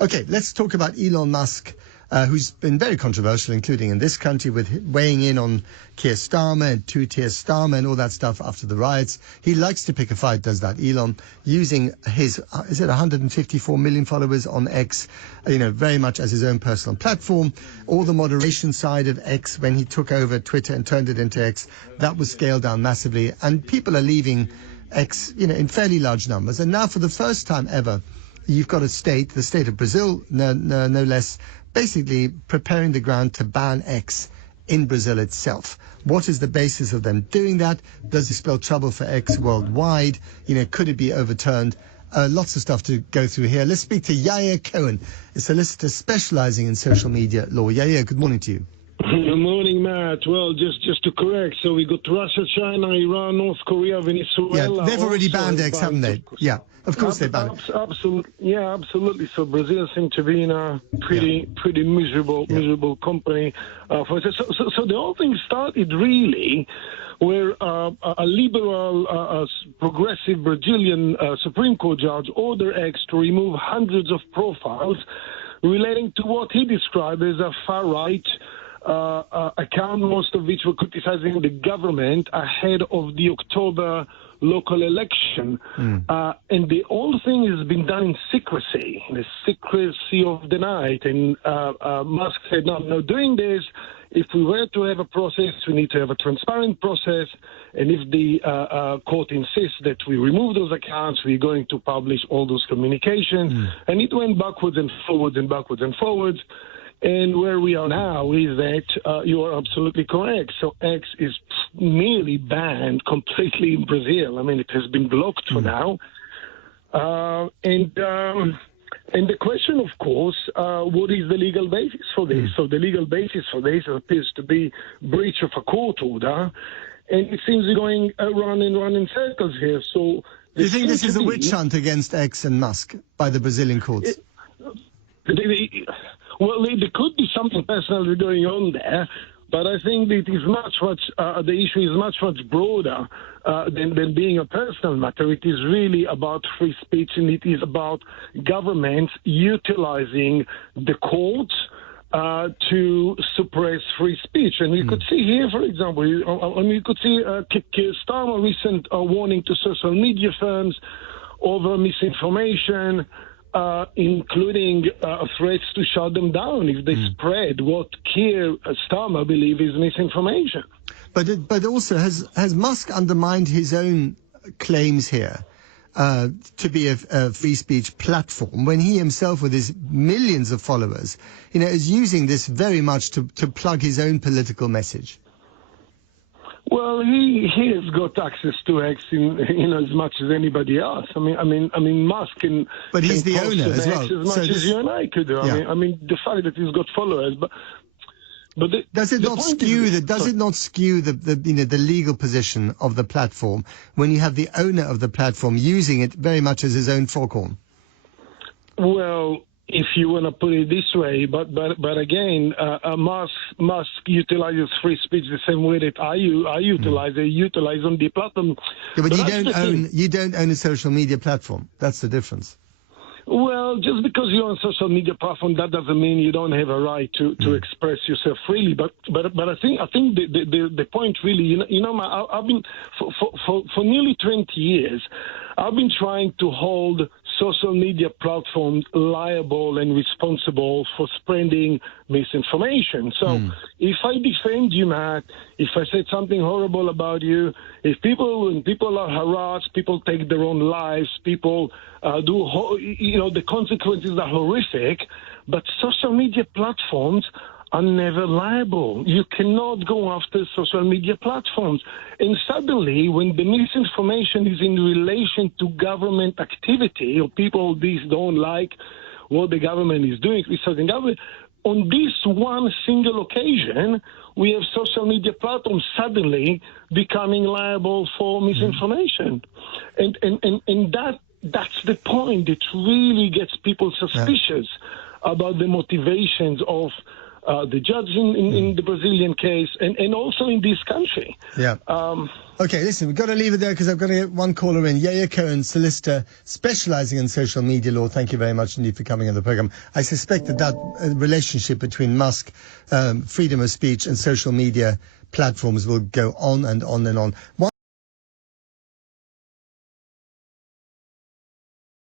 Okay, let's talk about Elon Musk, who's been very controversial, including in this country, with weighing in on Keir Starmer and two-tier Starmer and all that stuff after the riots. He likes to pick a fight, does that, Elon, using his, 154 million followers on X, very much as his own personal platform. All the moderation side of X, when he took over Twitter and turned it into X, that was scaled down massively. And people are leaving X, in fairly large numbers. And now, for the first time ever, you've got the state of Brazil, no less, basically preparing the ground to ban X in Brazil itself. What is the basis of them doing that? Does it spell trouble for X worldwide? Could it be overturned? Lots of stuff to go through here. Let's speak to Yair Cohen, a solicitor specializing in social media law. Yair, good morning to you. Good morning, Matt. Well, just to correct, so we got Russia, China, Iran, North Korea, Venezuela. Yeah, they've already banned X, haven't they? Yeah, of course they banned it. Absolutely, yeah, absolutely. So Brazil seems to be in a pretty miserable company. So the whole thing started really where a liberal, progressive Brazilian Supreme Court judge ordered X to remove hundreds of profiles relating to what he described as a far-right account, most of which were criticizing the government ahead of the October local election. And the whole thing has been done in secrecy, the secrecy of the night. And Musk said, no, doing this, if we were to have a process, we need to have a transparent process. And if the court insists that we remove those accounts, we're going to publish all those communications. And it went backwards and forwards and backwards and forwards. And where we are now is that you are absolutely correct. So X is nearly banned completely in Brazil. I mean, it has been blocked for now. And the question, of course, what is the legal basis for this? So the legal basis for this appears to be breach of a court order. And it seems we're going round and round in circles here. So do you think this is a witch hunt against X and Musk by the Brazilian courts? Well, there could be something personally going on there, but I think it is the issue is much broader than being a personal matter. It is really about free speech, and it is about governments utilizing the courts to suppress free speech. And we could see here, for example, we could see Keir Starmer recent warning to social media firms over misinformation, including threats to shut them down if they spread what Keir Starmer believes is misinformation. But also, has Musk undermined his own claims here to be a free speech platform when he himself, with his millions of followers, is using this very much to plug his own political message? Well, he has got access to X as much as anybody else. I mean, Musk can. But he's the owner as well. As much as you and I could do. Yeah. I mean, the fact that he's got followers, but does it not skew the legal position of the platform when you have the owner of the platform using it very much as his own foghorn? Well, if you want to put it this way, but again, Musk utilizes free speech the same way that I utilize on the platform. Yeah, but you don't own a social media platform. That's the difference. Well, just because you're on a social media platform, that doesn't mean you don't have a right to express yourself freely. But I think the point really, I've been for nearly 20 years, I've been trying to hold social media platforms liable and responsible for spreading misinformation. So if I defend you, Matt, if I said something horrible about you, when people are harassed, people take their own lives, people the consequences are horrific, but social media platforms are never liable. You cannot go after social media platforms. And suddenly, when the misinformation is in relation to government activity, or people don't like what the government is doing, criticizing government, on this one single occasion, we have social media platforms suddenly becoming liable for misinformation. And that's the point that really gets people suspicious about the motivations of the judge in the Brazilian case, and also in this country. Yeah. Okay, listen, we've got to leave it there because I've got to get one caller in. Yaya Cohen, solicitor specializing in social media law. Thank you very much indeed for coming on the program. I suspect that relationship between Musk, freedom of speech and social media platforms will go on and on and on.